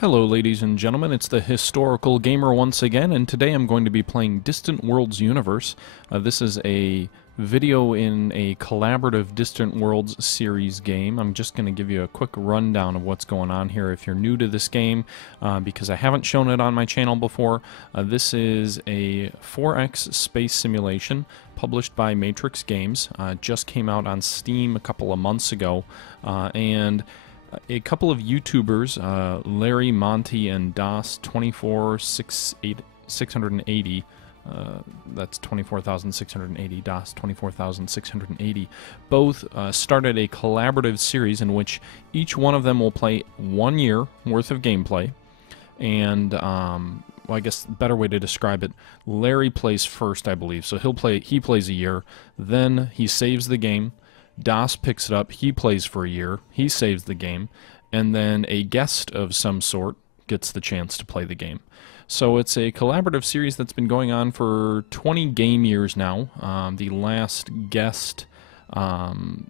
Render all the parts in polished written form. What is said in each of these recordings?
Hello ladies and gentlemen, it's the Historical Gamer once again, and today I'm going to be playing Distant Worlds Universe. This is a video in a collaborative Distant Worlds series game. I'm just going to give you a quick rundown of what's going on here if you're new to this game, because I haven't shown it on my channel before. This is a 4X space simulation published by Matrix Games. Just came out on Steam a couple of months ago, and a couple of YouTubers, Larry Monte and Das24680, that's 24,680, Das 24,680, both started a collaborative series in which each one of them will play 1 year worth of gameplay. And well, I guess the better way to describe it, Larry plays first, I believe. So he plays a year, then he saves the game. Das picks it up, he plays for a year, he saves the game, and then a guest of some sort gets the chance to play the game. So it's a collaborative series that's been going on for 20 game years now. The last guest YouTuber,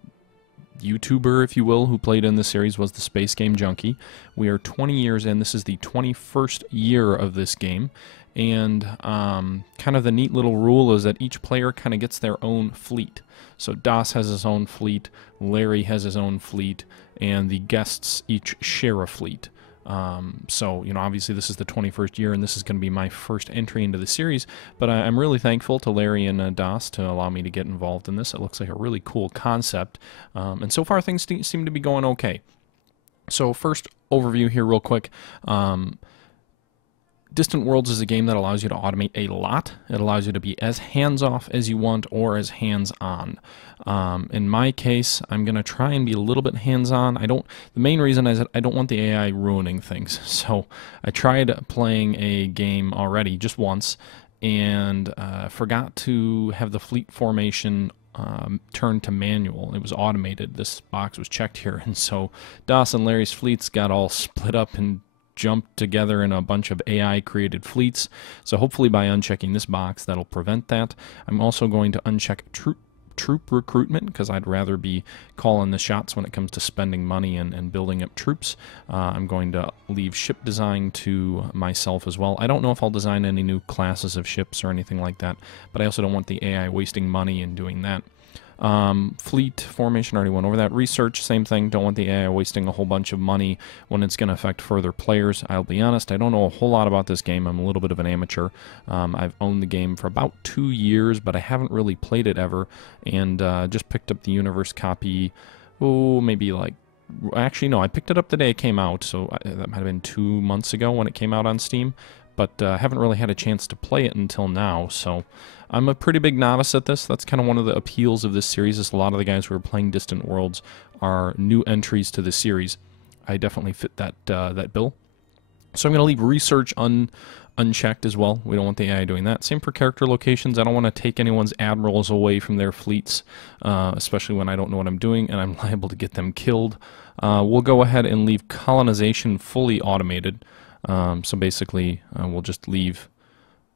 if you will, who played in the series was the Space Game Junkie. We are 20 years in. This is the 21st year of this game. And kind of the neat little rule is that each player kind of gets their own fleet. So Das has his own fleet, Larry has his own fleet, and the guests each share a fleet. So, you know, obviously this is the 21st year, and this is going to be my first entry into the series, but I'm really thankful to Larry and Das to allow me to get involved in this. It looks like a really cool concept, and so far things seem to be going okay. So first overview here real quick. Distant Worlds is a game that allows you to automate a lot. It allows you to be as hands-off as you want or as hands-on. In my case, I'm going to try and be a little bit hands-on. The main reason is that I don't want the AI ruining things. So I tried playing a game already just once and forgot to have the fleet formation turned to manual. It was automated. This box was checked here, and so Das and Larry's fleets got all split up and jumped together in a bunch of AI created fleets. So hopefully by unchecking this box that'll prevent that. I'm also going to uncheck troop recruitment, because I'd rather be calling the shots when it comes to spending money and building up troops. I'm going to leave ship design to myself as well. I don't know if I'll design any new classes of ships or anything like that, but I also don't want the AI wasting money in doing that. Fleet formation, already went over that. Research, same thing. Don't want the AI wasting a whole bunch of money when it's going to affect further players. I'll be honest, I don't know a whole lot about this game. I'm a little bit of an amateur. I've owned the game for about 2 years, but I haven't really played it ever, and just picked up the Universe copy, maybe like, actually no, I picked it up the day it came out, so that might have been 2 months ago when it came out on Steam, but haven't really had a chance to play it until now, so I'm a pretty big novice at this. That's kind of one of the appeals of this series, is a lot of the guys who are playing Distant Worlds are new entries to the series. I definitely fit that bill. So I'm going to leave research unchecked as well. We don't want the AI doing that. Same for character locations. I don't want to take anyone's admirals away from their fleets, especially when I don't know what I'm doing and I'm liable to get them killed. We'll go ahead and leave colonization fully automated. So basically, we'll just leave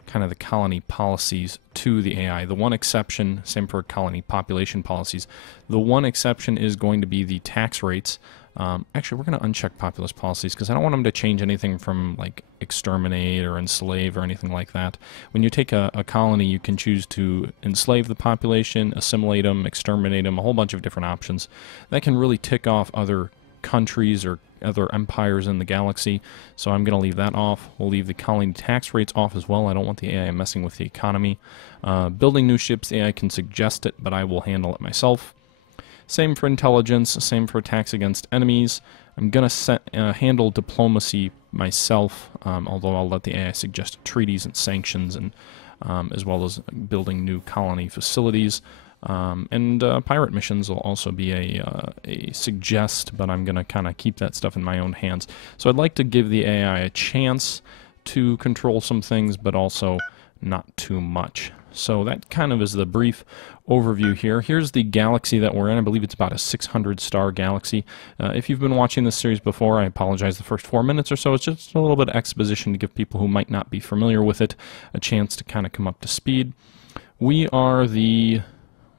kind of the colony policies to the AI. The one exception, same for colony population policies, the one exception is going to be the tax rates. Actually, we're going to uncheck populous policies because I don't want them to change anything from like exterminate or enslave or anything like that. When you take a colony, you can choose to enslave the population, assimilate them, exterminate them, a whole bunch of different options. That can really tick off other countries or other empires in the galaxy, so I'm going to leave that off. We'll leave the colony tax rates off as well. I don't want the AI messing with the economy. Building new ships, the AI can suggest it, but I will handle it myself. Same for intelligence, same for attacks against enemies. I'm going to handle diplomacy myself, although I'll let the AI suggest treaties and sanctions, and as well as building new colony facilities. And pirate missions will also be a suggest, but I'm going to kind of keep that stuff in my own hands. So I'd like to give the AI a chance to control some things, but also not too much. So that kind of is the brief overview here. Here's the galaxy that we're in. I believe it's about a 600-star galaxy. If you've been watching this series before, I apologize the first 4 minutes or so. It's just a little bit of exposition to give people who might not be familiar with it a chance to kind of come up to speed. We are the...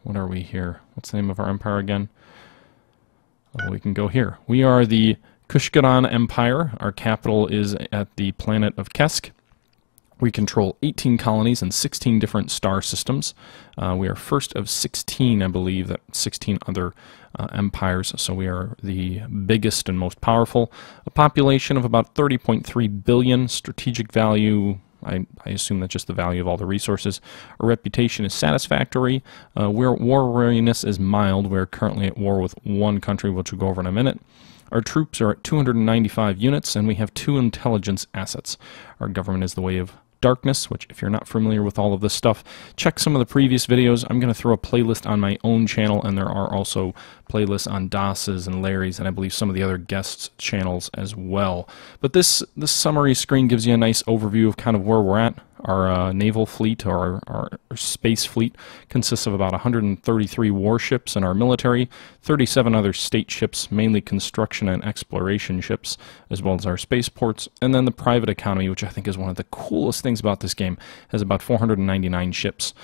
What are we here? What's the name of our empire again? Oh, we can go here. We are the Kushkaran Empire. Our capital is at the planet of Kesk. We control 18 colonies and 16 different star systems. We are first of 16, I believe, that 16 other empires, so we are the biggest and most powerful. A population of about 30.3 billion, strategic value, I assume that's just the value of all the resources. Our reputation is satisfactory. War readiness is mild. We're currently at war with one country, which we'll go over in a minute. Our troops are at 295 units, and we have 2 intelligence assets. Our government is the way of darkness, which if you're not familiar with all of this stuff, check some of the previous videos. I'm going to throw a playlist on my own channel, and there are also playlists on Das's and Larry's, and I believe some of the other guests' channels as well. But this summary screen gives you a nice overview of kind of where we're at. Our naval fleet, or our space fleet, consists of about 133 warships in our military, 37 other state ships, mainly construction and exploration ships, as well as our spaceports, and then the private economy, which I think is one of the coolest things about this game, has about 499 ships.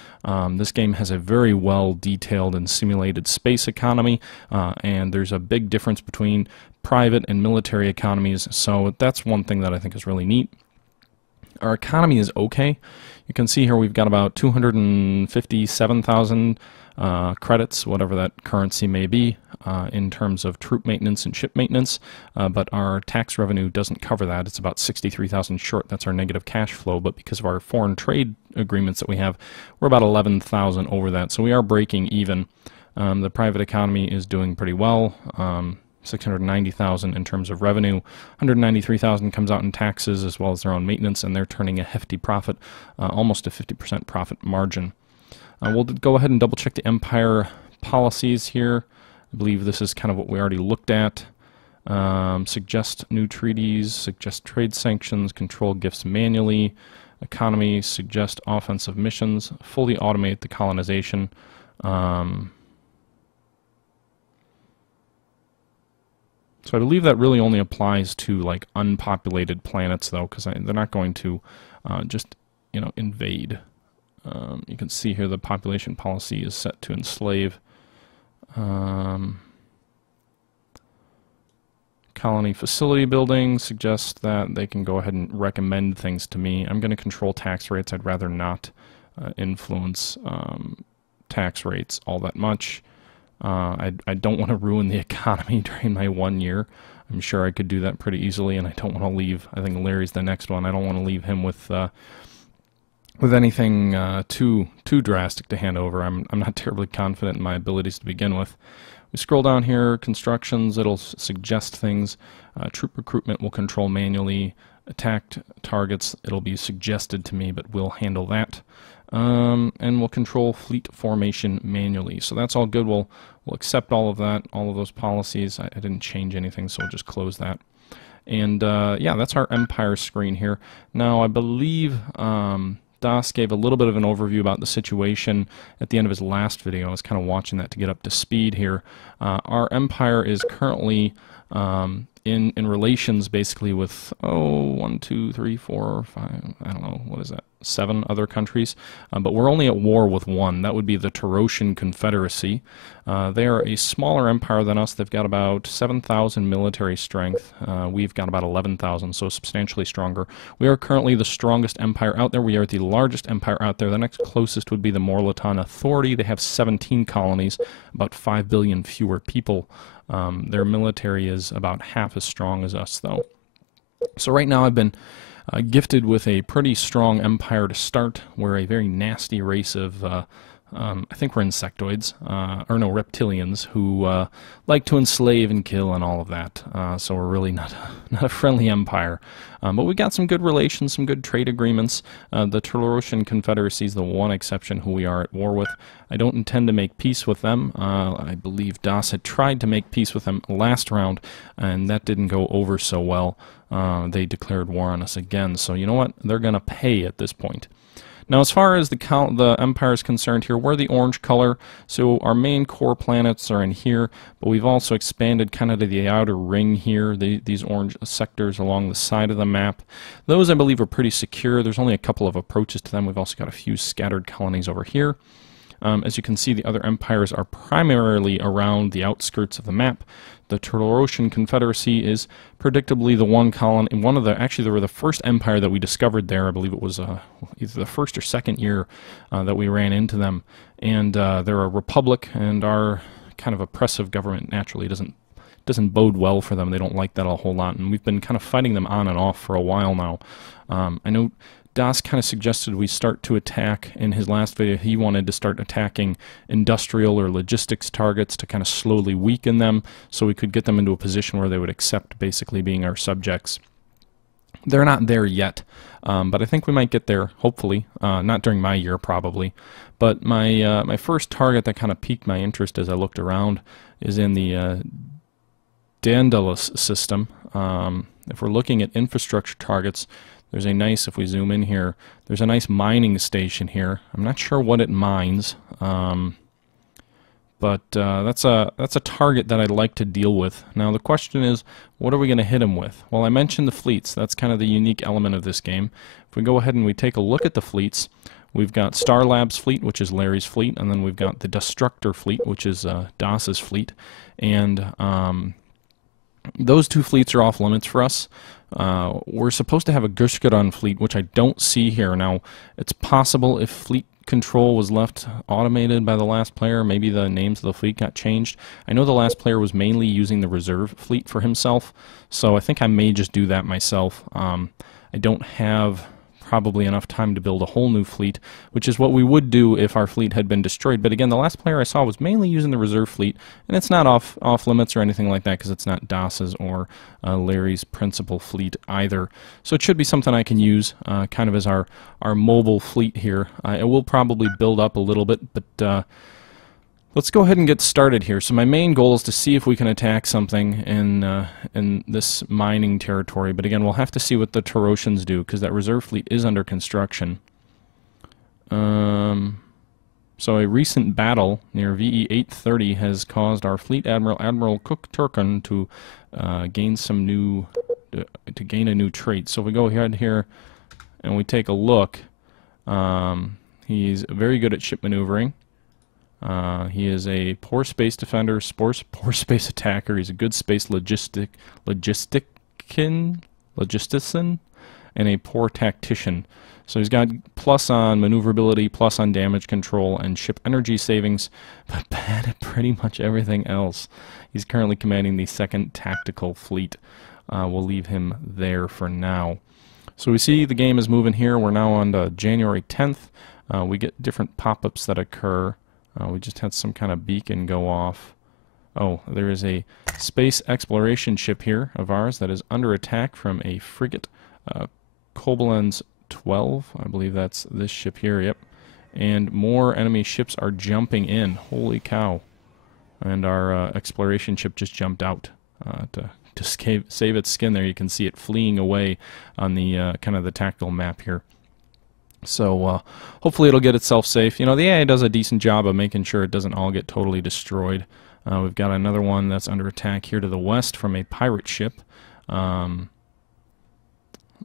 This game has a very well detailed and simulated space economy, and there's a big difference between private and military economies, so that's one thing that I think is really neat. Our economy is okay. You can see here we've got about 257,000 credits, whatever that currency may be, in terms of troop maintenance and ship maintenance, but our tax revenue doesn't cover that. It's about 63,000 short. That's our negative cash flow, but because of our foreign trade agreements that we have, we're about 11,000 over that, so we are breaking even. The private economy is doing pretty well. 690,000 in terms of revenue, 193,000 comes out in taxes as well as their own maintenance, and they're turning a hefty profit, almost a 50% profit margin. We'll go ahead and double check the empire policies here. I believe this is kind of what we already looked at. Suggest new treaties, suggest trade sanctions, control gifts manually, economy, suggest offensive missions, fully automate the colonization. So I believe that really only applies to like unpopulated planets, though, because they're not going to just invade. You can see here the population policy is set to enslave. Colony facility building suggests that they can go ahead and recommend things to me. I'm going to control tax rates. I'd rather not influence tax rates all that much. I don't want to ruin the economy during my 1 year. I'm sure I could do that pretty easily, and I don't want to leave. I think Larry's the next one. I don't want to leave him with anything too drastic to hand over. I'm not terribly confident in my abilities to begin with. We scroll down here, constructions. It'll suggest things. Troop recruitment will control manually. Attacked targets, it'll be suggested to me, but we'll handle that. And we'll control fleet formation manually. So that's all good. We'll accept all of that, all of those policies. I didn't change anything, so we'll just close that. And yeah, that's our empire screen here. Now, I believe Das gave a little bit of an overview about the situation at the end of his last video. I was kind of watching that to get up to speed here. Our empire is currently in relations basically with 1, 2, 3, 4, 5, I don't know, what is that, 7 other countries, but we're only at war with one. That would be the Taurosian Confederacy. They are a smaller empire than us. They've got about 7,000 military strength. We've got about 11,000, so substantially stronger. We are currently the strongest empire out there. We are the largest empire out there. The next closest would be the Morlaton Authority. They have 17 colonies, about 5 billion fewer people. Their military is about half as strong as us, though. So right now I've been gifted with a pretty strong empire to start. We're a very nasty race of, I think we're insectoids, or no, reptilians, who like to enslave and kill and all of that. So we're really not a friendly empire. But we got some good relations, some good trade agreements. The Taurosian Confederacy is the one exception who we are at war with. I don't intend to make peace with them. I believe Das had tried to make peace with them last round, and that didn't go over so well. They declared war on us again. So you know what? They're going to pay at this point. Now, as far as the empire is concerned here, we're the orange color, so our main core planets are in here, but we've also expanded kind of to the outer ring here, these orange sectors along the side of the map. Those, I believe, are pretty secure. There's only a couple of approaches to them. We've also got a few scattered colonies over here. As you can see, the other empires are primarily around the outskirts of the map. The Turtle-Ocean Confederacy is predictably the one colony, actually they were the first empire that we discovered there. I believe it was either the first or second year that we ran into them. And they're a republic, and our kind of oppressive government naturally doesn't bode well for them. They don't like that a whole lot, and we've been kind of fighting them on and off for a while now. I know Das kind of suggested we start to attack. In his last video, he wanted to start attacking industrial or logistics targets to kind of slowly weaken them so we could get them into a position where they would accept basically being our subjects. They're not there yet, but I think we might get there, hopefully. Not during my year, probably. But my first target that kind of piqued my interest as I looked around is in the Daedalus system. If we're looking at infrastructure targets, there's a nice, if we zoom in here, there's a nice mining station here. I'm not sure what it mines, but that's a target that I'd like to deal with. Now the question is, what are we going to hit him with? Well, I mentioned the fleets. That's kind of the unique element of this game. If we go ahead and we take a look at the fleets, we've got Star Labs fleet, which is Larry's fleet, and then we've got the Destructor fleet, which is DAS's fleet, and those two fleets are off limits for us. We're supposed to have a Gushkaran fleet, which I don't see here. Now, it's possible if fleet control was left automated by the last player, maybe the names of the fleet got changed. I know the last player was mainly using the reserve fleet for himself, so I think I may just do that myself. I don't have probably enough time to build a whole new fleet, which is what we would do if our fleet had been destroyed. But again, the last player I saw was mainly using the reserve fleet, and it's not off limits or anything like that because it's not DAS's or Larry's principal fleet either. So it should be something I can use kind of as our mobile fleet here. It will probably build up a little bit, but let's go ahead and get started here. So my main goal is to see if we can attack something in this mining territory. But again, we'll have to see what the Taurosians do because that reserve fleet is under construction. So a recent battle near VE 830 has caused our fleet admiral, Admiral Cook Turkin, to gain a new trait. So if we go ahead here and we take a look, he's very good at ship maneuvering. He is a poor space defender, poor space attacker. He's a good space logistician, and a poor tactician. So he's got plus on maneuverability, plus on damage control, and ship energy savings, but bad at pretty much everything else. He's currently commanding the 2nd Tactical Fleet. We'll leave him there for now. So we see the game is moving here. We're now on to January 10th. We get different pop-ups that occur. We just had some kind of beacon go off. Oh, there is a space exploration ship here of ours that is under attack from a frigate, Koblenz 12. I believe that's this ship here, yep. And more enemy ships are jumping in. Holy cow. And our exploration ship just jumped out to save its skin there. You can see it fleeing away on the kind of the tactical map here. So hopefully it'll get itself safe. You know, the AI does a decent job of making sure it doesn't all get totally destroyed. We've got another one that's under attack here to the west from a pirate ship.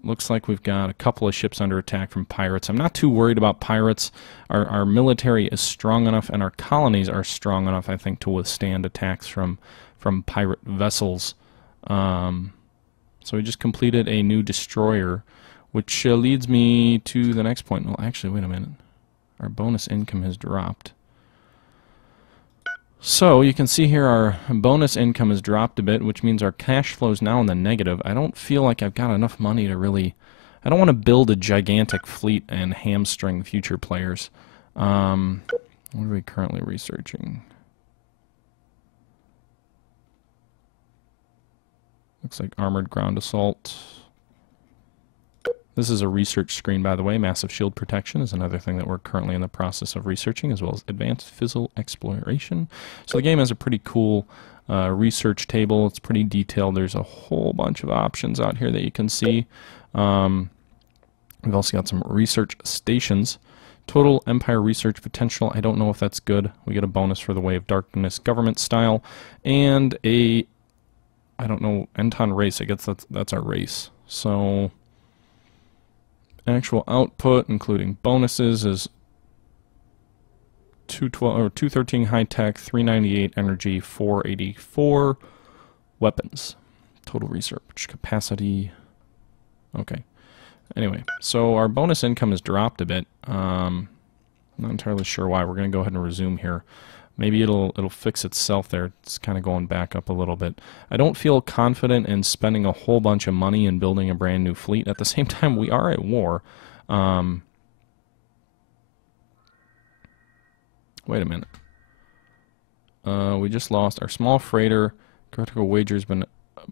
Looks like we've got a couple of ships under attack from pirates. I'm not too worried about pirates. Our military is strong enough, and our colonies are strong enough, I think, to withstand attacks from pirate vessels. So we just completed a new destroyer, which leads me to the next point. Well, actually, wait a minute. Our bonus income has dropped. So you can see here our bonus income has dropped a bit, which means our cash flow is now in the negative. I don't feel like I've got enough money to really... I don't want to build a gigantic fleet and hamstring future players. What are we currently researching? Looks like armored ground assault. This is a research screen, by the way. Massive shield protection is another thing that we're currently in the process of researching, as well as advanced fizzle exploration. So the game has a pretty cool research table. It's pretty detailed. There's a whole bunch of options out here that you can see. We've also got some research stations. Total Empire research potential. I don't know if that's good. We get a bonus for the Way of Darkness government style. And a, I don't know, Enton race. I guess that's our race. So... actual output, including bonuses, is 212 or 213 high tech, 398 energy, 484 weapons. Total research capacity. Okay. Anyway, so our bonus income has dropped a bit. Not entirely sure why. We're going to go ahead and resume here. Maybe it'll fix itself there. It's kind of going back up a little bit. I don't feel confident in spending a whole bunch of money and building a brand new fleet. At the same time, we are at war. Wait a minute. We just lost our small freighter. Critical wager has been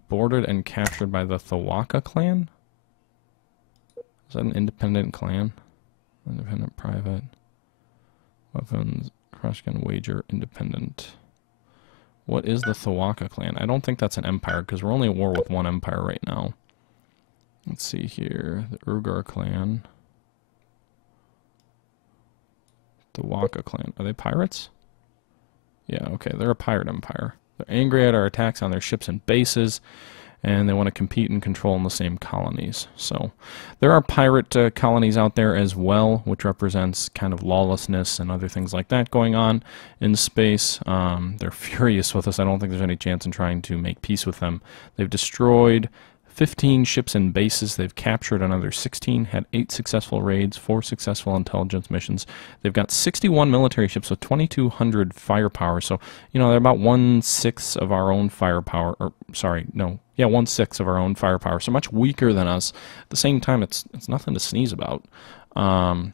boarded and captured by the Thawaka clan. Is that an independent clan? Independent private. Weapons, cross-gun wager, independent. What is the Thawaka clan? I don't think that's an empire, because we're only at war with one empire right now. Let's see here. The Urgar clan. Thawaka clan. Are they pirates? Yeah, okay. They're a pirate empire. They're angry at our attacks on their ships and bases, and they want to compete and control in the same colonies. So there are pirate colonies out there as well, which represents kind of lawlessness and other things like that going on in space. They're furious with us. I don't think there's any chance in trying to make peace with them. They've destroyed 15 ships and bases. They've captured another 16, had 8 successful raids, 4 successful intelligence missions. They've got 61 military ships with 2,200 firepower. So, you know, they're about 1/6 of our own firepower. Or, sorry, no. Yeah, 1/6 of our own firepower. So much weaker than us. At the same time, it's nothing to sneeze about. And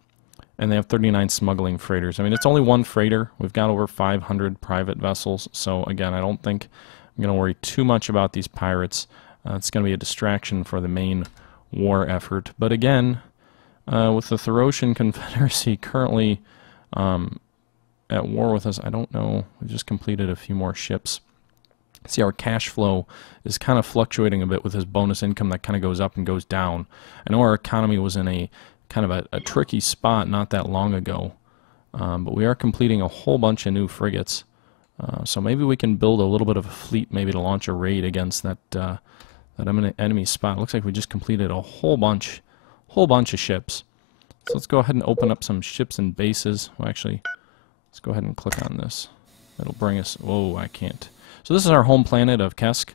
they have 39 smuggling freighters. I mean, it's only one freighter. We've got over 500 private vessels. So, again, I don't think I'm going to worry too much about these pirates. It's going to be a distraction for the main war effort. But again, with the Thorosian Confederacy currently at war with us, I don't know. We just completed a few more ships. See, our cash flow is kind of fluctuating a bit with this bonus income that kind of goes up and goes down. I know our economy was in a kind of a tricky spot not that long ago, but we are completing a whole bunch of new frigates. So maybe we can build a little bit of a fleet, maybe to launch a raid against that enemy spot. It looks like we just completed a whole bunch of ships. So let's go ahead and open up some ships and bases. Well, actually, let's go ahead and click on this. It'll bring us. Whoa, I can't. So this is our home planet of Kesk.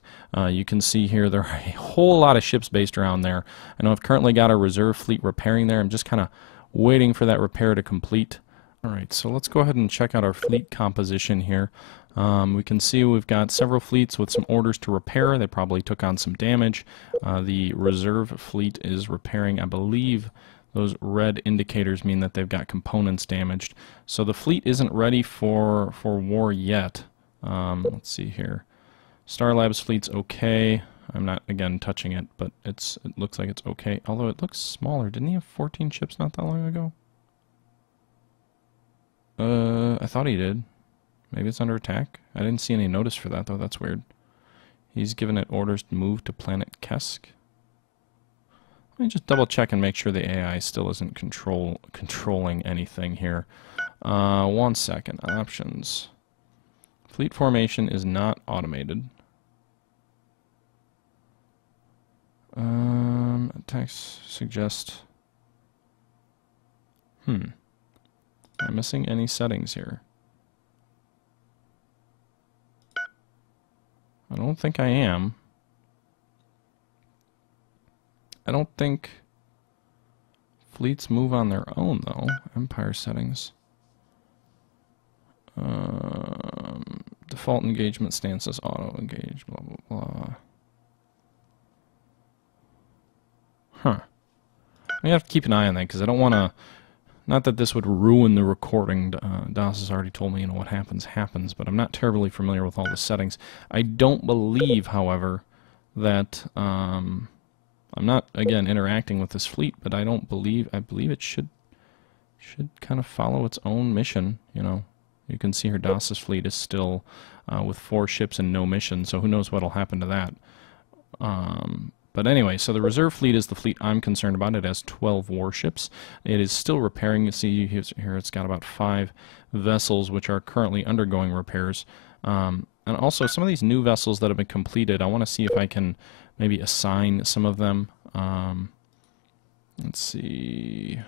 You can see here there are a whole lot of ships based around there. I know I've currently got a reserve fleet repairing there. I'm just kind of waiting for that repair to complete. Alright, so let's go ahead and check out our fleet composition here. We can see we've got several fleets with some orders to repair. They probably took on some damage. The reserve fleet is repairing. I believe those red indicators mean that they've got components damaged. So the fleet isn't ready for war yet. Let's see here. Star Labs fleet's okay. I'm not, again, touching it, but it looks like it's okay. Although it looks smaller. Didn't he have 14 ships not that long ago? I thought he did. Maybe it's under attack? I didn't see any notice for that, though. That's weird. He's given it orders to move to planet Kesk. Let me just double check and make sure the AI still isn't controlling anything here. 1 second. Options. Fleet formation is not automated. Attacks suggest... Am I missing any settings here? I don't think I am. I don't think fleets move on their own, though. Empire settings. Default engagement stances, auto engage, blah, blah, blah. Huh. I have to keep an eye on that, because I don't want to... Not that this would ruin the recording. Das has already told me, you know, what happens, but I'm not terribly familiar with all the settings. I don't believe, however, that I'm not, again, interacting with this fleet, but I believe it should kind of follow its own mission, you know. You can see here Das's fleet is still with 4 ships and no mission, so who knows what'll happen to that. But anyway, so the reserve fleet is the fleet I'm concerned about. It has 12 warships. It is still repairing. You see here it's got about 5 vessels which are currently undergoing repairs. And also some of these new vessels that have been completed, I want to see if I can maybe assign some of them. Let's see.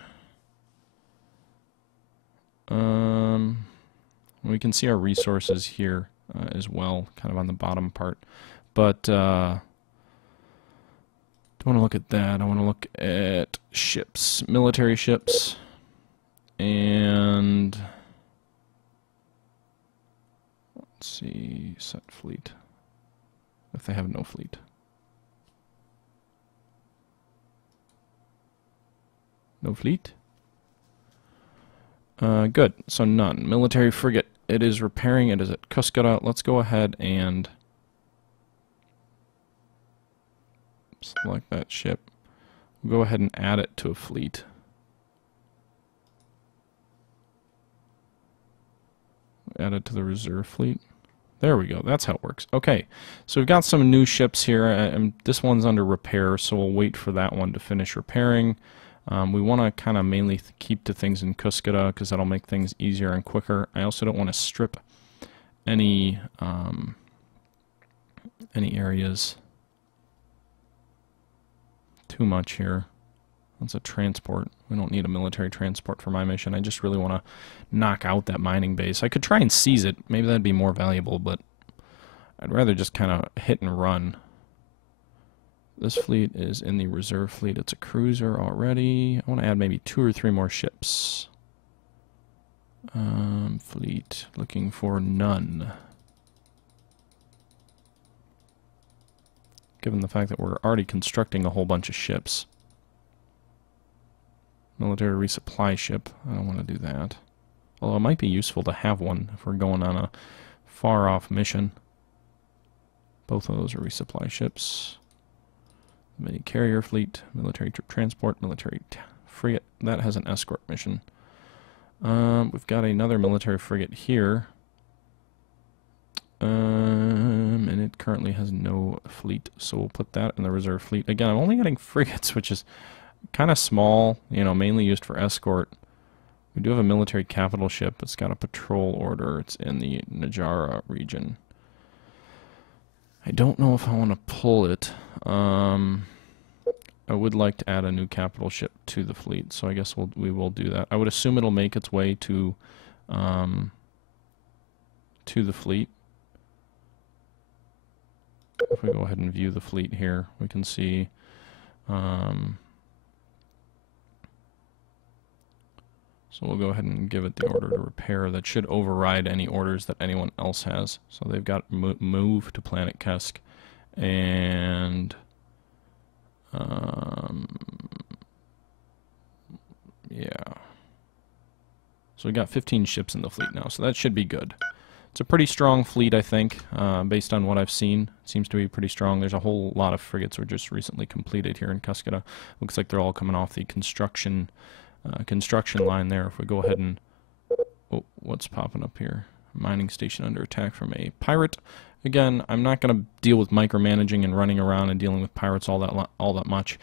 We can see our resources here as well, kind of on the bottom part. But don't want to look at that. I want to look at ships, military ships, and let's see, set fleet. If they have no fleet. No fleet? Good. So none. Military frigate. It is repairing. It is at Cuskata. Let's go ahead and select that ship. We'll go ahead and add it to a fleet. Add it to the reserve fleet. There we go. That's how it works. Okay. So we've got some new ships here. And this one's under repair, so we'll wait for that one to finish repairing. We want to kind of mainly keep to things in Cuskata because that'll make things easier and quicker. I also don't want to strip any areas too much here. That's a transport. We don't need a military transport for my mission. I just really want to knock out that mining base. I could try and seize it. Maybe that'd be more valuable, but I'd rather just kind of hit and run. This fleet is in the reserve fleet. It's a cruiser already. I want to add maybe 2 or 3 more ships. Fleet, looking for none. Given the fact that we're already constructing a whole bunch of ships. Military resupply ship. I don't want to do that. Although it might be useful to have one if we're going on a far-off mission. Both of those are resupply ships. The carrier fleet, military transport, military frigate. That has an escort mission. We've got another military frigate here. And it currently has no fleet, so we'll put that in the reserve fleet. Again, I'm only getting frigates, which is kind of small, you know, mainly used for escort. We do have a military capital ship. It's got a patrol order. It's in the Najara region. I don't know if I want to pull it. I would like to add a new capital ship to the fleet, so I guess we will do that. I would assume it'll make its way to the fleet. If we go ahead and view the fleet here, we can see so we'll go ahead and give it the order to repair. That should override any orders that anyone else has. So they've got move to Planet Kesk, and yeah. So we got 15 ships in the fleet now, so that should be good. It's a pretty strong fleet, I think, based on what I've seen. It seems to be pretty strong. There's a whole lot of frigates were just recently completed here in Cuskata. Looks like they're all coming off the construction line there. If we go ahead and... Oh, what's popping up here? Mining station under attack from a pirate. Again, I'm not going to deal with micromanaging and running around and dealing with pirates all that much.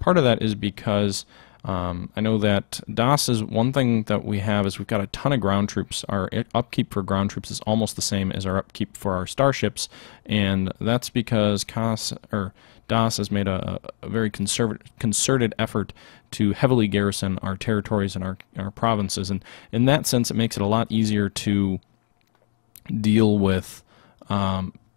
Part of that is because I know that DAS is one thing that we have is we've got a ton of ground troops. Our upkeep for ground troops is almost the same as our upkeep for our starships, and that's because DAS has made a very concerted effort to heavily garrison our territories and our provinces, and in that sense it makes it a lot easier to deal with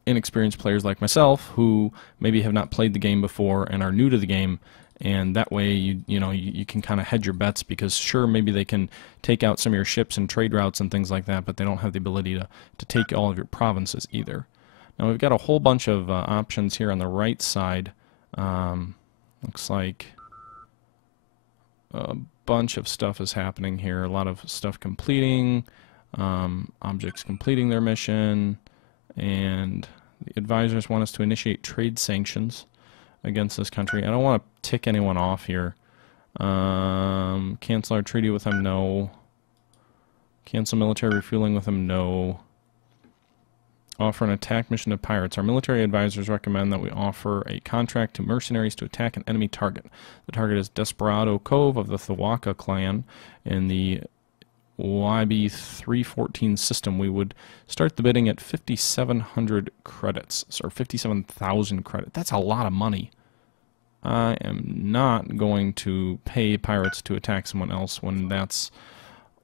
inexperienced players like myself who maybe have not played the game before and are new to the game. And that way, you can kind of hedge your bets, because sure, maybe they can take out some of your ships and trade routes and things like that, but they don't have the ability to take all of your provinces either. Now we've got a whole bunch of options here on the right side. Looks like a bunch of stuff is happening here. A lot of stuff completing, objects completing their mission, and the advisors want us to initiate trade sanctions against this country. I don't want to tick anyone off here. Cancel our treaty with them, no. Cancel military refueling with them, no. Offer an attack mission to pirates. Our military advisors recommend that we offer a contract to mercenaries to attack an enemy target. The target is Desperado Cove of the Thawaka clan in the YB314 system. We would start the bidding at 5,700 credits, or 57,000 credits. That's a lot of money. I am not going to pay pirates to attack someone else when that's,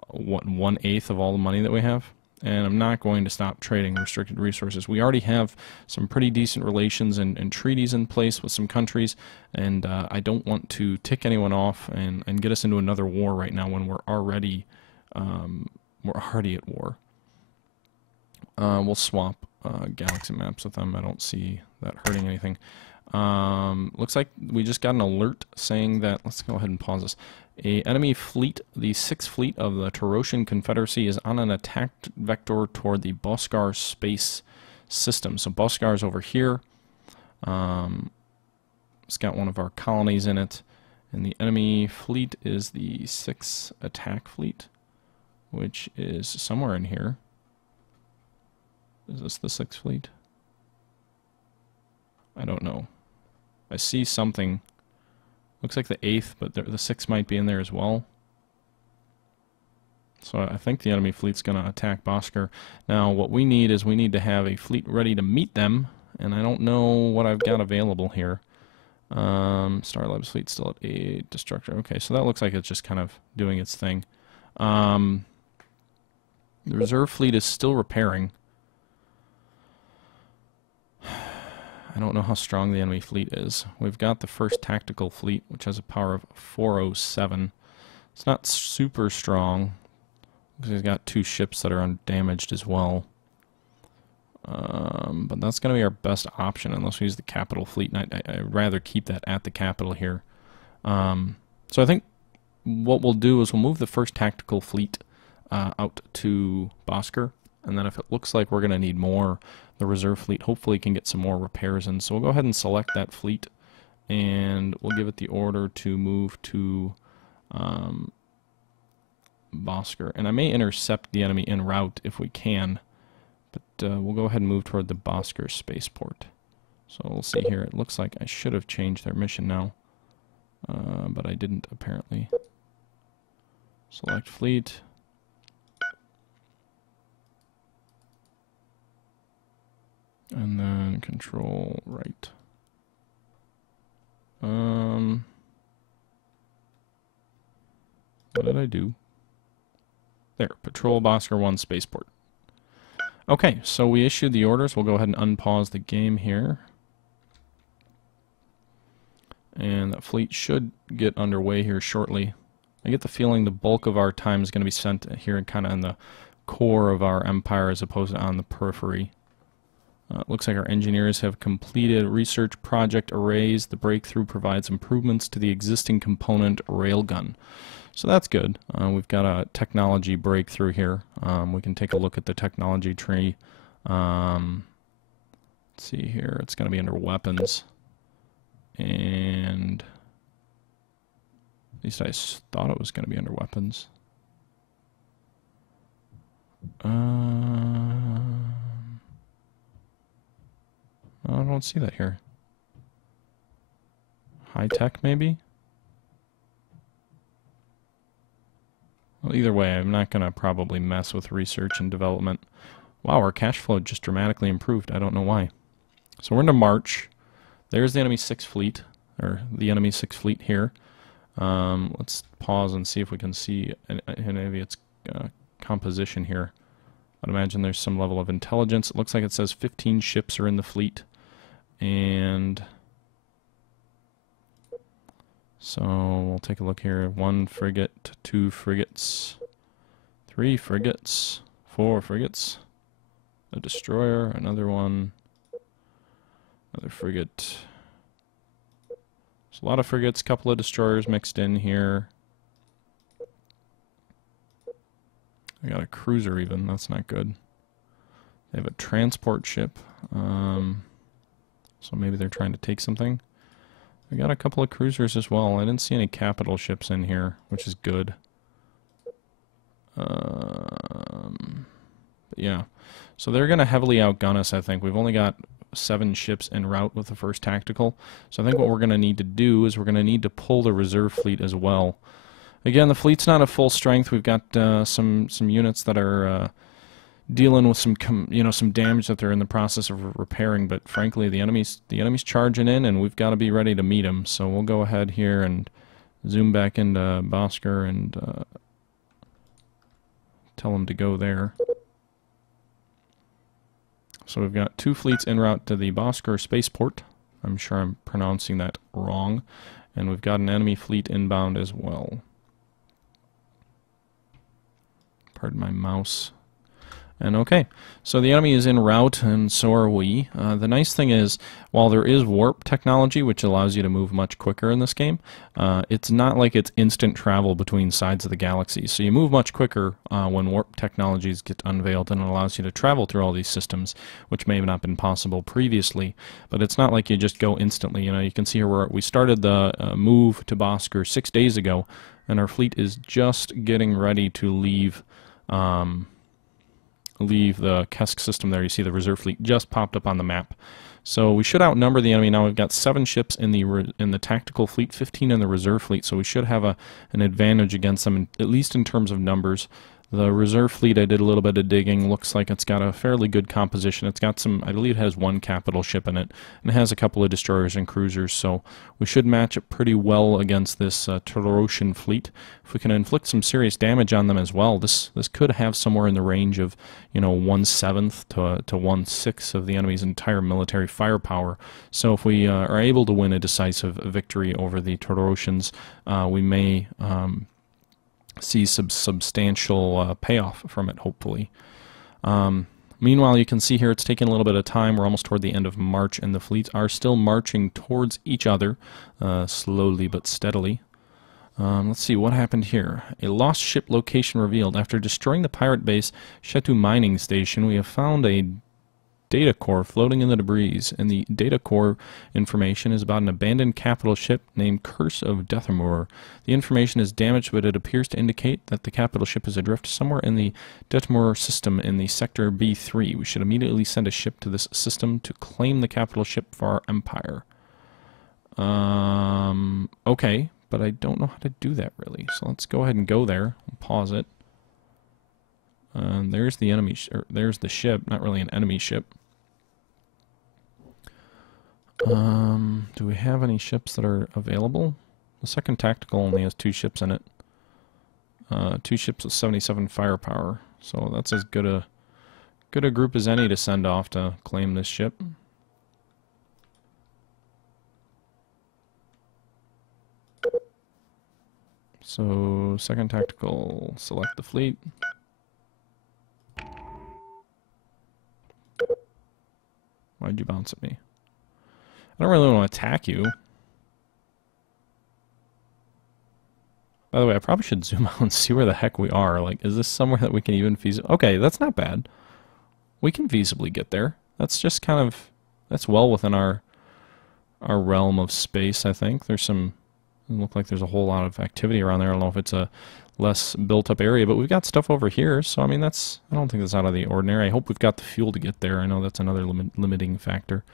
what, 1/8 of all the money that we have? and I'm not going to stop trading restricted resources. We already have some pretty decent relations and treaties in place with some countries, and I don't want to tick anyone off and get us into another war right now when we're already at war. We'll swap galaxy maps with them. I don't see that hurting anything. Looks like we just got an alert saying that, let's go ahead and pause this. A enemy fleet, the 6th fleet of the Tarosian Confederacy, is on an attack vector toward the Boscar space system. So Boscar is over here. It's got one of our colonies in it. And the enemy fleet is the 6th attack fleet, which is somewhere in here. Is this the 6th fleet? I don't know. I see something. Looks like the 8th, but the 6th might be in there as well. So I think the enemy fleet's going to attack Boscar. Now, what we need is we need to have a fleet ready to meet them, and I don't know what I've got available here. Star Labs fleet still at 8, Destructor. Okay, so that looks like it's just kind of doing its thing. The reserve fleet is still repairing. I don't know how strong the enemy fleet is. We've got the 1st tactical fleet, which has a power of 407. It's not super strong, because he's got 2 ships that are undamaged as well. But that's going to be our best option, unless we use the capital fleet, and I'd rather keep that at the capital here. So I think what we'll do is we'll move the 1st tactical fleet out to Boscar, and then if it looks like we're going to need more, the reserve fleet hopefully can get some more repairs in. So we'll go ahead and select that fleet, and we'll give it the order to move to Boscar. And I may intercept the enemy en route if we can, but we'll go ahead and move toward the Boscar spaceport. So we'll see here. It looks like I should have changed their mission now, but I didn't apparently. Select fleet. And then control right. What did I do? There, patrol Boscar 1 spaceport. Okay, so we issued the orders. We'll go ahead and unpause the game here. And that fleet should get underway here shortly. I get the feeling the bulk of our time is going to be spent here kind of in the core of our empire as opposed to on the periphery. It looks like our engineers have completed research project arrays. The breakthrough provides improvements to the existing component railgun. So that's good. We've got a technology breakthrough here. We can take a look at the technology tree. Let's see here. It's going to be under weapons. And at least I thought it was going to be under weapons. I don't see that here. High tech, maybe? Well, either way, I'm not going to probably mess with research and development. Wow, our cash flow just dramatically improved. I don't know why. So we're into March. There's the enemy 6th fleet, or the enemy 6th fleet here. Let's pause and see if we can see any of its composition here. I'd imagine there's some level of intelligence. It looks like it says 15 ships are in the fleet. And so we'll take a look here. 1 frigate, 2 frigates, 3 frigates, 4 frigates, a destroyer, another one, another frigate. There's a lot of frigates, a couple of destroyers mixed in here. I got a cruiser even, that's not good. They have a transport ship. So maybe they're trying to take something. We got a couple of cruisers as well. I didn't see any capital ships in here, which is good. But yeah. So they're going to heavily outgun us, I think. We've only got 7 ships en route with the 1st tactical. So I think what we're going to need to do is we're going to need to pull the reserve fleet as well. Again, the fleet's not at full strength. We've got some units that are dealing with some damage that they're in the process of repairing, but frankly the enemy's charging in, and we've got to be ready to meet him. So we'll go ahead here and zoom back into Boscar and tell him to go there. So we've got 2 fleets en route to the Bosker spaceport. I'm sure I'm pronouncing that wrong. And we've got an enemy fleet inbound as well. Pardon my mouse. And okay, so the enemy is en route, and so are we. The nice thing is, while there is warp technology, which allows you to move much quicker in this game, it's not like it's instant travel between sides of the galaxy. So you move much quicker when warp technologies get unveiled, and it allows you to travel through all these systems, which may have not been possible previously. But it's not like you just go instantly. You know, you can see here where we started the move to Bosker 6 days ago, and our fleet is just getting ready to leave the Kesk system there. You see the reserve fleet just popped up on the map. So we should outnumber the enemy now. We've got 7 ships in the tactical fleet, 15 in the reserve fleet, so we should have an advantage against them, at least in terms of numbers. The reserve fleet, I did a little bit of digging, looks like it's got a fairly good composition. It's got some, I believe it has 1 capital ship in it, and it has a couple of destroyers and cruisers, so we should match it pretty well against this Todorosian fleet. If we can inflict some serious damage on them as well, this could have somewhere in the range of, you know, 1/7 to 1/6 of the enemy's entire military firepower. So if we are able to win a decisive victory over the Todorosians, we may see some substantial payoff from it, hopefully. Meanwhile, you can see here it's taking a little bit of time. We're almost toward the end of March, and the fleets are still marching towards each other, slowly but steadily. Let's see, what happened here? A lost ship location revealed. After destroying the pirate base Chetu mining station, we have found a data core floating in the debris, and the data core information is about an abandoned capital ship named Curse of Dethamur. The information is damaged, but it appears to indicate that the capital ship is adrift somewhere in the Dethamur system in the sector B3. We should immediately send a ship to this system to claim the capital ship for our empire. Okay, but I don't know how to do that really, so let's go ahead and go there. I'll pause it. There's the enemy, there's the ship, not really an enemy ship. Do we have any ships that are available? The second tactical only has 2 ships in it. 2 ships with 77 firepower, so that's as good a group as any to send off to claim this ship. So, second tactical, select the fleet. Why'd you bounce at me? I don't really want to attack you. By the way, I probably should zoom out and see where the heck we are. Like, is this somewhere that we can even feasibly... Okay, that's not bad. We can feasibly get there. That's just kind of... That's well within our realm of space, I think. There's some... It doesn't look like there's a whole lot of activity around there. I don't know if it's a less built-up area, but we've got stuff over here, so I mean, that's... I don't think that's out of the ordinary. I hope we've got the fuel to get there. I know that's another limiting factor.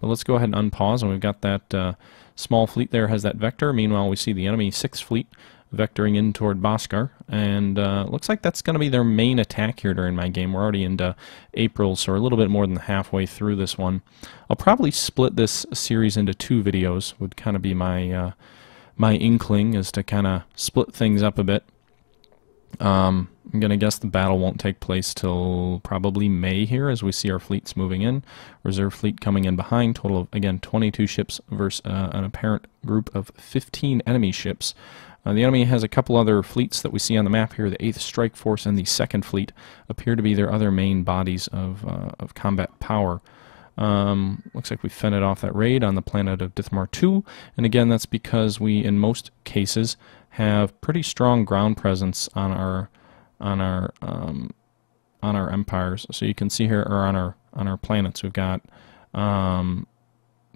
But let's go ahead and unpause, and we've got that small fleet there has that vector. Meanwhile, we see the enemy 6th fleet vectoring in toward Bosker, and looks like that's going to be their main attack here during my game. We're already into April, so we're a little bit more than halfway through this one. I'll probably split this series into 2 videos, would kind of be my my inkling, is to kind of split things up a bit. I'm going to guess the battle won't take place till probably May here, as we see our fleets moving in. Reserve fleet coming in behind. Total of, again, 22 ships versus an apparent group of 15 enemy ships. The enemy has a couple other fleets that we see on the map here. The 8th Strike Force and the 2nd Fleet appear to be their other main bodies of combat power. Looks like we fended off that raid on the planet of Dethamur 2, and again, that's because we, in most cases, have pretty strong ground presence on our empires. So you can see here, or on our planets, we've got the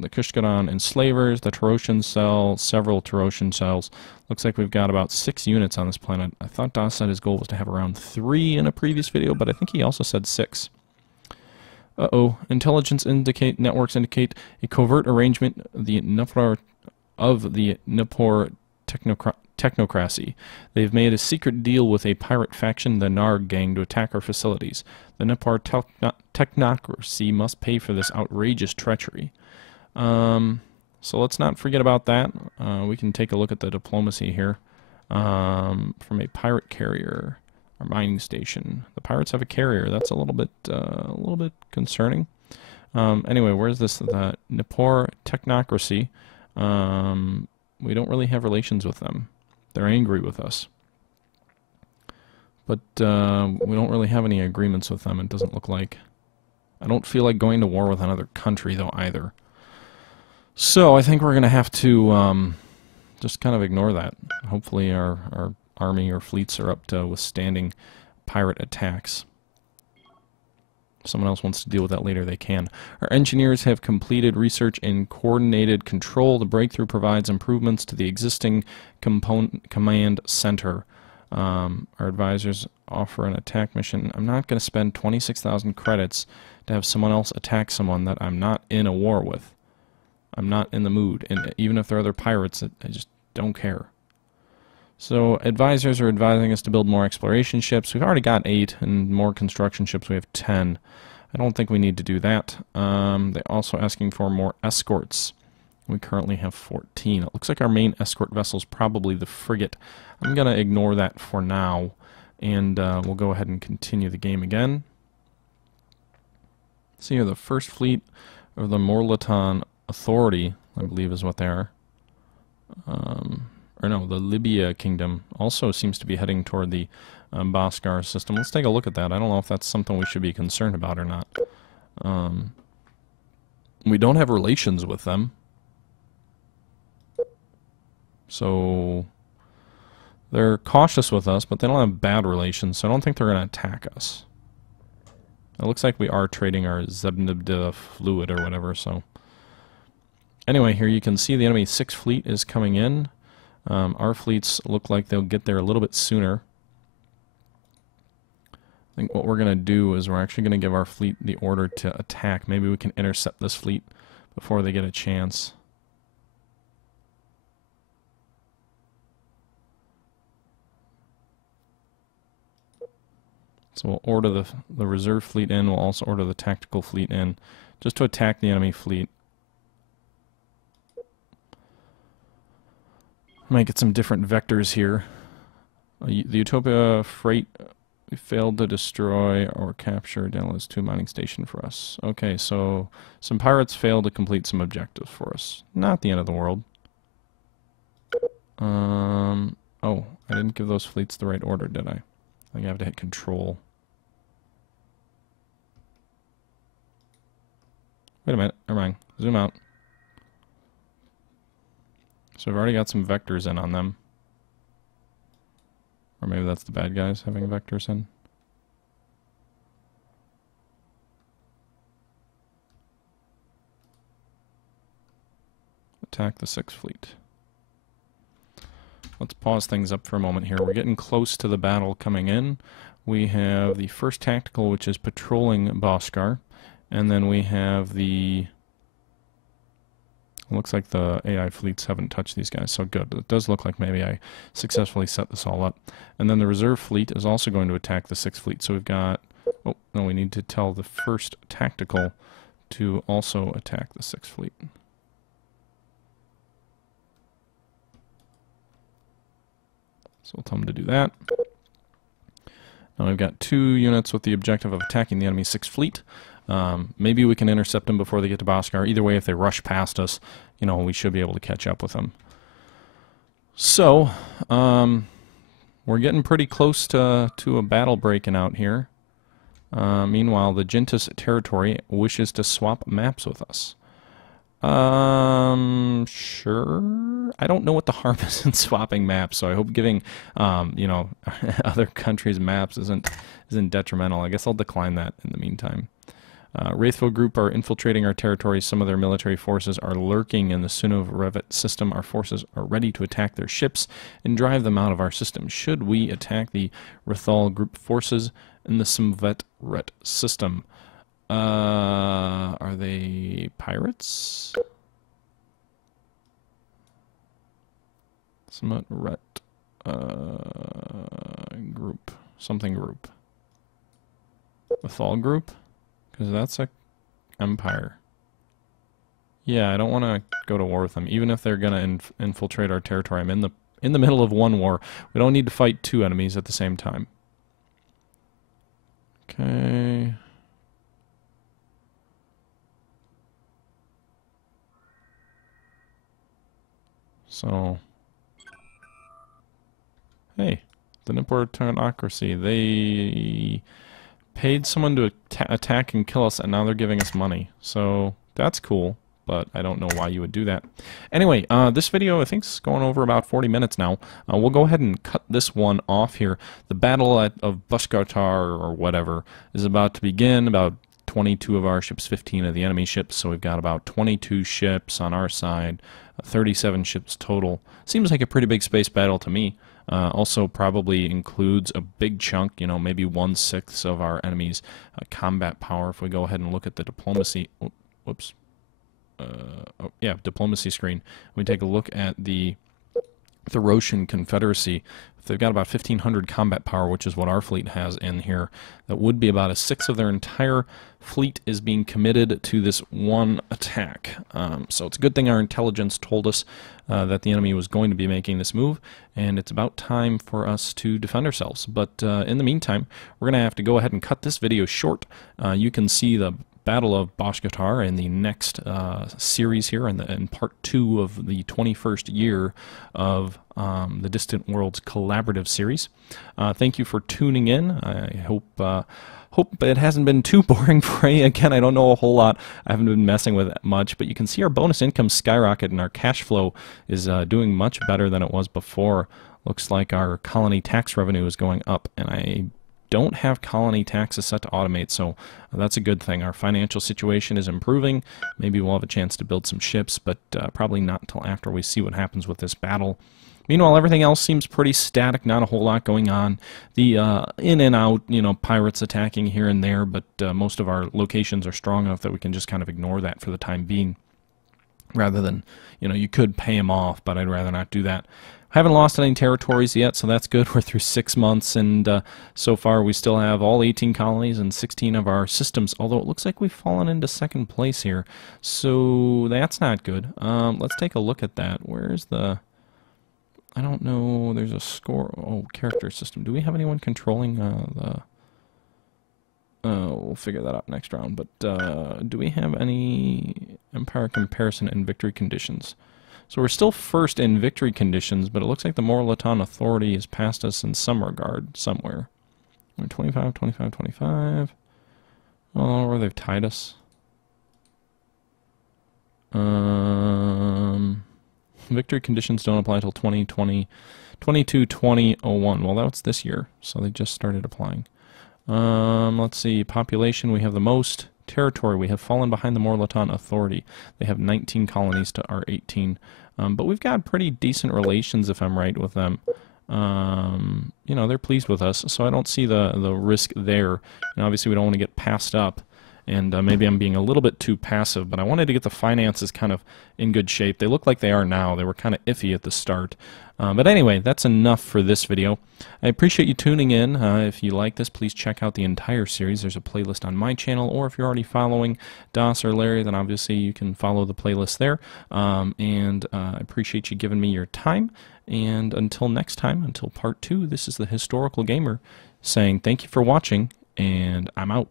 Kushkadan enslavers, the Tarosian cell, several Tarosian cells. Looks like we've got about 6 units on this planet. I thought Das said his goal was to have around 3 in a previous video, but I think he also said 6. Intelligence networks indicate a covert arrangement of the Nippur technocracy. They've made a secret deal with a pirate faction, the Narg gang, to attack our facilities. The Nippur technocracy must pay for this outrageous treachery. So let's not forget about that. We can take a look at the diplomacy here. From a pirate carrier. Our mining station. The pirates have a carrier. That's a little bit concerning. Anyway, where's this? The Nippur Technocracy. We don't really have relations with them. They're angry with us. But we don't really have any agreements with them, it doesn't look like. I don't feel like going to war with another country, though, either. So I think we're going to have to just kind of ignore that. Hopefully our army or fleets are up to withstanding pirate attacks. If someone else wants to deal with that later, they can. Our engineers have completed research in coordinated control. The breakthrough provides improvements to the existing command center. Our advisors offer an attack mission. I'm not going to spend 26,000 credits to have someone else attack someone that I'm not in a war with. I'm not in the mood. And even if there are other pirates, I just don't care. So advisors are advising us to build more exploration ships. We've already got 8, and more construction ships. We have 10. I don't think we need to do that. They're also asking for more escorts. We currently have 14. It looks like our main escort vessel is probably the frigate. I'm going to ignore that for now, and we'll go ahead and continue the game again. See here, the first fleet of the Morlaton Authority, I believe is what they are. Or no, the Libya Kingdom also seems to be heading toward the Bhaskar system. Let's take a look at that. I don't know if that's something we should be concerned about or not. We don't have relations with them. So they're cautious with us, but they don't have bad relations, so I don't think they're going to attack us. It looks like we are trading our Zebnibda fluid or whatever, so... Anyway, here you can see the enemy 6th fleet is coming in. Our fleets look like they'll get there a little bit sooner. I think what we're going to do is we're actually going to give our fleet the order to attack. Maybe we can intercept this fleet before they get a chance. So we'll order the reserve fleet in. We'll also order the tactical fleet in just to attack the enemy fleet. Might get some different vectors here. The Utopia freight, we failed to destroy or capture Dallas 2 mining station for us. Okay, so some pirates failed to complete some objectives for us. Not the end of the world. Oh, I didn't give those fleets the right order, did I? I think I have to hit control. Wait a minute, never mind. Zoom out. So we've already got some vectors in on them. Or maybe that's the bad guys having vectors in. Attack the 6th fleet. Let's pause things up for a moment here. We're getting close to the battle coming in. We have the 1st Tactical, which is patrolling Bhaskar. And then we have the... It looks like the AI fleets haven't touched these guys, so good. It does look like maybe I successfully set this all up. And then the reserve fleet is also going to attack the 6th fleet. So we've got... Oh, no, we need to tell the 1st Tactical to also attack the 6th fleet. So we'll tell them to do that. Now we've got 2 units with the objective of attacking the enemy 6th fleet. Maybe we can intercept them before they get to Bhaskar. Either way, if they rush past us, you know, we should be able to catch up with them. So, we're getting pretty close to a battle breaking out here. Meanwhile, the Jintis territory wishes to swap maps with us. Sure. I don't know what the harm is in swapping maps, so I hope giving, you know, other countries maps isn't detrimental. I guess I'll decline that in the meantime. Wraithful group are infiltrating our territory. Some of their military forces are lurking in the Sunov Revet system. Our forces are ready to attack their ships and drive them out of our system. Should we attack the Rithal group forces in the Simvet Ret system? Are they pirates? Simvet Ret group. Something group. Rithal group? Because that's a empire. Yeah, I don't want to go to war with them, even if they're going to infiltrate our territory. I'm in the middle of one war. We don't need to fight 2 enemies at the same time. Okay. So, hey, the Nippordocracy, they paid someone to attack and kill us, and now they're giving us money. So, that's cool, but I don't know why you would do that. Anyway, this video, I think, is going over about 40 minutes now. We'll go ahead and cut this one off here. The Battle of Bashkartar, or whatever, is about to begin. About 22 of our ships, 15 of the enemy ships, so we've got about 22 ships on our side, 37 ships total. Seems like a pretty big space battle to me. Also probably includes a big chunk, you know, maybe 1/6 of our enemy's combat power. If we go ahead and look at the diplomacy, whoops, diplomacy screen, we take a look at the Roshan Confederacy. If they've got about 1,500 combat power, which is what our fleet has in here, that would be about 1/6 of their entire fleet is being committed to this one attack. So it's a good thing our intelligence told us that the enemy was going to be making this move, and it's about time for us to defend ourselves. But in the meantime, we're going to have to go ahead and cut this video short. You can see the Battle of Bashkartar in the next series here, in part 2 of the 21st year of the Distant Worlds collaborative series. Thank you for tuning in. I hope it hasn't been too boring for you. Again, I don't know a whole lot. I haven't been messing with it much, but you can see our bonus income skyrocket, and our cash flow is doing much better than it was before. Looks like our colony tax revenue is going up, and I don't have colony taxes set to automate, so that's a good thing. Our financial situation is improving. Maybe we'll have a chance to build some ships, but probably not until after we see what happens with this battle. Meanwhile, everything else seems pretty static, not a whole lot going on. The in and out, you know, pirates attacking here and there, but most of our locations are strong enough that we can just kind of ignore that for the time being. Rather than, you know, you could pay them off, but I'd rather not do that. Haven't lost any territories yet, so that's good. We're through 6 months, and so far we still have all 18 colonies and 16 of our systems, although it looks like we've fallen into 2nd place here, so that's not good. Let's take a look at that. Where's the... I don't know, there's a score... Oh, character system. Do we have anyone controlling the... we'll figure that out next round, but do we have any empire comparison and victory conditions? So we're still first in victory conditions, but it looks like the Morlaton Authority has passed us in some regard somewhere. We're 25, 25, 25. Oh, where they've tied us. Victory conditions don't apply until 2020, 22-20-01. Well, that's this year, so they just started applying. Let's see, population, we have the most. Territory, we have fallen behind the Morlaton Authority. They have 19 colonies to our 18. But we've got pretty decent relations, if I'm right, with them. You know, they're pleased with us, so I don't see the risk there. And obviously, we don't want to get passed up. And maybe I'm being a little bit too passive, but I wanted to get the finances kind of in good shape. They look like they are now. They were kind of iffy at the start. But anyway, that's enough for this video. I appreciate you tuning in. If you like this, please check out the entire series. There's a playlist on my channel, or if you're already following Das or Larry, then obviously you can follow the playlist there. I appreciate you giving me your time. And until next time, until part 2, this is the Historical Gamer saying thank you for watching, and I'm out.